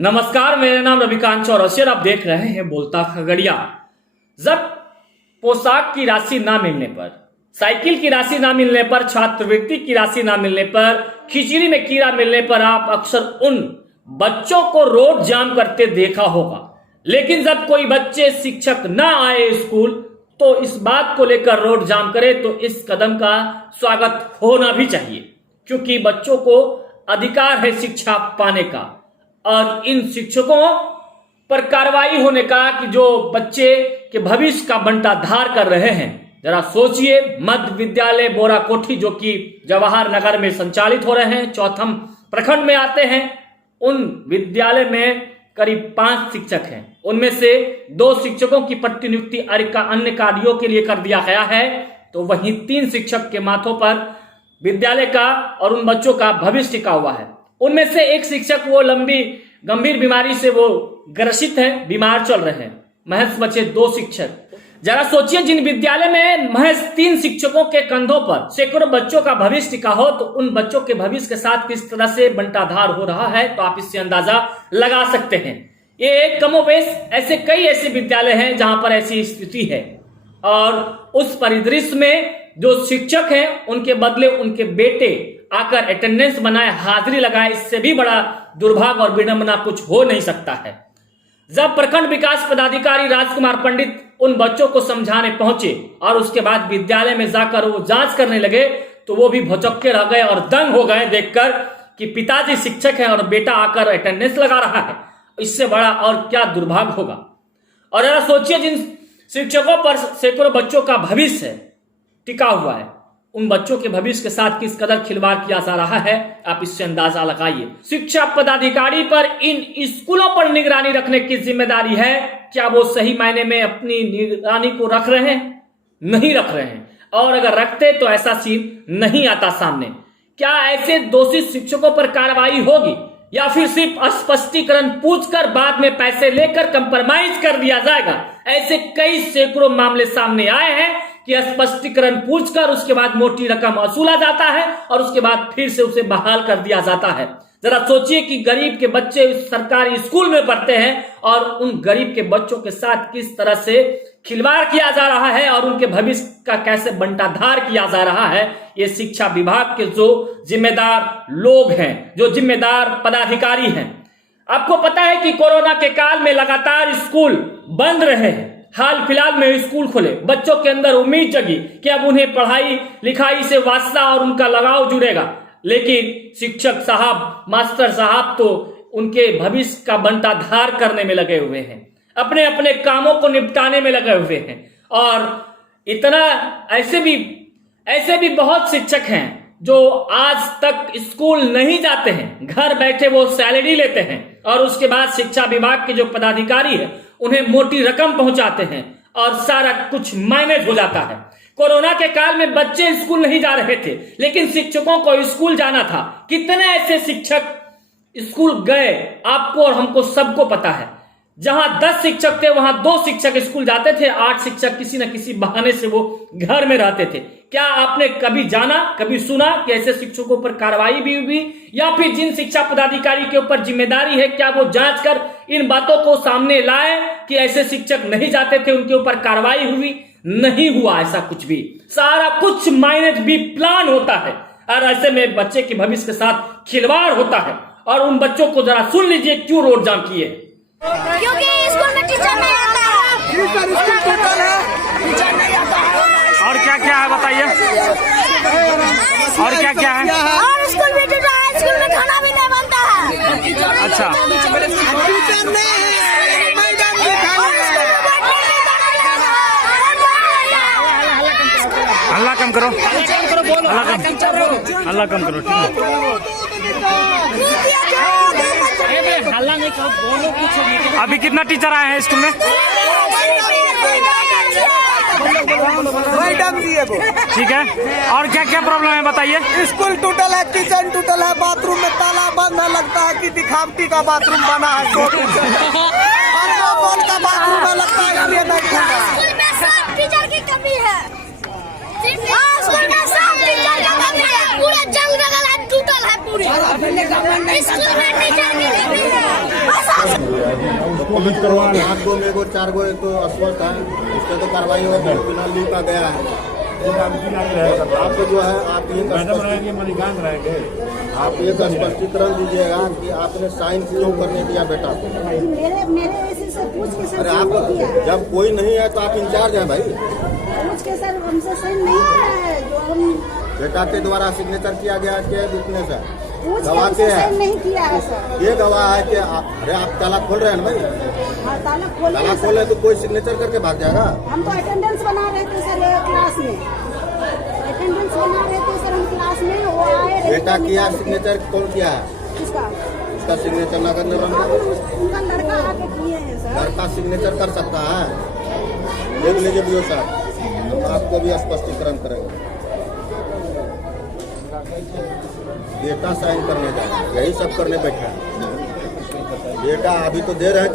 नमस्कार, मेरा नाम रविकांत चौरसिया, आप देख रहे हैं बोलता खगड़िया। जब पोशाक की राशि ना मिलने पर, साइकिल की राशि ना मिलने पर, छात्रवृत्ति की राशि ना मिलने पर, खिचड़ी में कीड़ा मिलने पर आप अक्सर उन बच्चों को रोड जाम करते देखा होगा। लेकिन जब कोई बच्चे शिक्षक ना आए स्कूल तो इस बात को लेकर रोड जाम करे तो इस कदम का स्वागत होना भी चाहिए, क्योंकि बच्चों को अधिकार है शिक्षा पाने का और इन शिक्षकों पर कार्रवाई होने का कि जो बच्चे के भविष्य का बंटाधार कर रहे हैं। जरा सोचिए, मध्य विद्यालय बोरा कोठी जो कि जवाहर नगर में संचालित हो रहे हैं, चौथम प्रखंड में आते हैं। उन विद्यालय में करीब 5 शिक्षक हैं, उनमें से 2 शिक्षकों की प्रतिनियुक्ति अन्य कार्यों के लिए कर दिया गया है, तो वहीं 3 शिक्षक के माथों पर विद्यालय का और उन बच्चों का भविष्य टिका हुआ है। उनमें से एक शिक्षक वो लंबी गंभीर बीमारी से वो ग्रसित है, बीमार चल रहे हैं। महज बचे 2 शिक्षक। जरा सोचिए, जिन विद्यालय में महज 3 शिक्षकों के कंधों पर सैकड़ों बच्चों का भविष्य टिका हो, तो उन बच्चों के भविष्य के साथ किस तरह से बंटाधार हो रहा है, तो आप इससे अंदाजा लगा सकते हैं। ये एक कमोबेश ऐसे विद्यालय हैं जहां पर ऐसी स्थिति है, और उस परिदृश्य में जो शिक्षक हैं उनके बदले उनके बेटे आकर अटेंडेंस बनाए, हाजिरी लगाए, इससे भी बड़ा दुर्भाग्य और विडंबना कुछ हो नहीं सकता है। जब प्रखंड विकास पदाधिकारी राजकुमार पंडित उन बच्चों को समझाने पहुंचे और उसके बाद विद्यालय में जाकर वो जांच करने लगे, तो वो भी भौचक्के रह गए और दंग हो गए देखकर कि पिताजी शिक्षक हैं और बेटा आकर अटेंडेंस लगा रहा है। इससे बड़ा और क्या दुर्भाग्य होगा। और जरा सोचिए, जिन शिक्षकों पर सैकड़ों बच्चों का भविष्य टिका हुआ है, उन बच्चों के भविष्य के साथ किस कदर खिलवाड़ किया जा रहा है, आप इससे अंदाजा लगाइए। शिक्षा पदाधिकारी पर इन स्कूलों पर निगरानी रखने की जिम्मेदारी है। क्या वो सही मायने में अपनी निगरानी को रख रहे हैं? नहीं रख रहे हैं, और अगर रखते तो ऐसा सीन नहीं आता सामने। क्या ऐसे दोषी शिक्षकों पर कार्रवाई होगी, या फिर सिर्फ स्पष्टीकरण पूछकर बाद में पैसे लेकर कंप्रोमाइज कर दिया जाएगा? ऐसे कई सैकड़ों मामले सामने आए हैं कि स्पष्टीकरण पूछकर उसके बाद मोटी रकम वसूला जाता है और उसके बाद फिर से उसे बहाल कर दिया जाता है। जरा सोचिए कि गरीब के बच्चे सरकारी स्कूल में पढ़ते हैं और उन गरीब के बच्चों के साथ किस तरह से खिलवाड़ किया जा रहा है और उनके भविष्य का कैसे बंटाधार किया जा रहा है। ये शिक्षा विभाग के जो जिम्मेदार लोग हैं, जो जिम्मेदार पदाधिकारी हैं। आपको पता है कि कोरोना के काल में लगातार स्कूल बंद रहे हैं। हाल फिलहाल में स्कूल खुले, बच्चों के अंदर उम्मीद जगी कि अब उन्हें पढ़ाई लिखाई से वास्ता और उनका लगाव जुड़ेगा। लेकिन शिक्षक साहब, मास्टर साहब तो उनके भविष्य का बंटाधार करने में लगे हुए हैं, अपने अपने कामों को निपटाने में लगे हुए हैं। और इतना ऐसे भी बहुत शिक्षक हैं जो आज तक स्कूल नहीं जाते हैं, घर बैठे वो सैलरी लेते हैं और उसके बाद शिक्षा विभाग के जो पदाधिकारी है उन्हें मोटी रकम पहुंचाते हैं और सारा कुछ मैनेज हो जाता है। कोरोना के काल में बच्चे स्कूल नहीं जा रहे थे, लेकिन शिक्षकों को स्कूल जाना था। कितने ऐसे शिक्षक स्कूल गए, आपको और हमको सबको पता है। जहां 10 शिक्षक थे वहां 2 शिक्षक स्कूल जाते थे, 8 शिक्षक किसी न किसी बहाने से वो घर में रहते थे। क्या आपने कभी जाना, कभी सुना कि ऐसे शिक्षकों पर कार्रवाई भी हुई, या फिर जिन शिक्षा पदाधिकारी के ऊपर जिम्मेदारी है क्या वो जांच कर इन बातों को सामने लाए कि ऐसे शिक्षक नहीं जाते थे, उनके ऊपर कार्रवाई हुई? नहीं हुआ ऐसा कुछ भी। सारा कुछ मैनेज भी प्लान होता है और ऐसे में बच्चे के भविष्य के साथ खिलवाड़ होता है। और उन बच्चों को जरा सुन लीजिए क्यों रोड जाम किए। क्योंकि स्कूल में टीचर नहीं आता है। और क्या क्या है बताइए, और क्या क्या है? और स्कूल भी टूटा है, स्कूल में खाना भी नहीं बनता है। अच्छा, अल्लाह कम करो, अल्लाह कम करो, ठीक है। अभी कितना टीचर आए हैं स्कूल में? मैडम जी वो ठीक है। और क्या क्या प्रॉब्लम है बताइए? स्कूल टूटल है, किचन टूटल है, बाथरूम में ताला बंद है, लगता है कि दिखावटी का बाथरूम बना है। का बाथरूम है, लगता है इसलिए नहीं खुल रहा है। स्कूल में सब टीचर की कमी है। स्कूल में सब टीचर की कमी है, पूरा जंग जगह टूटल है पूरी। स्कूल में टीचर की कमी है। पुलिस करवा रहे हैं। 5 गो में 4 गो तो अस्वस्थ है, इसका तो कार्रवाई हो बिना लीव का गया है। आपको जो है आप ये मैडम रहेंगे, मणिकांत रहेंगे। आप एक स्पष्टीकरण दीजिएगा कि आपने साइन क्यों करने दिया बेटा को। मेरे ऐसे से पूछ के सर अरे साइन आप नहीं किया। जब कोई नहीं है तो आप इंचार्ज हैं भाई। पूछ के सर हमसे साइन नहीं किया है जो हम बेटा के द्वारा सिग्नेचर किया गया है कि विटनेस है, पूछ के गवाह हमसे के साइन है, नहीं किया है सर। ये गवाह है कि अरे आप ताला खोल रहे हैं ना भाई, हाँ ताला खोले ताला हैं सर। खोले तो कोई सिग्नेचर करके भाग जाएगा। हम तो अटेंडेंस बना रहे थे सर क्लास में, अटेंडेंस बना रहे थे सर हम क्लास में। वो आए बेटा किया सिग्नेचर कौन किया है? किसका? उसका सिग्नेचर नगर निगम अब का उनका लड़का आके किए हैं सर। लड़का सिग्नेचर कर सकता है, देख लीजिए बीओ साहब, हम आपको भी स्पष्टीकरण करेंगे। बेटा साइन करने जाए, यही सब करने बैठा है। बेटा अभी तो दे रहे हैं।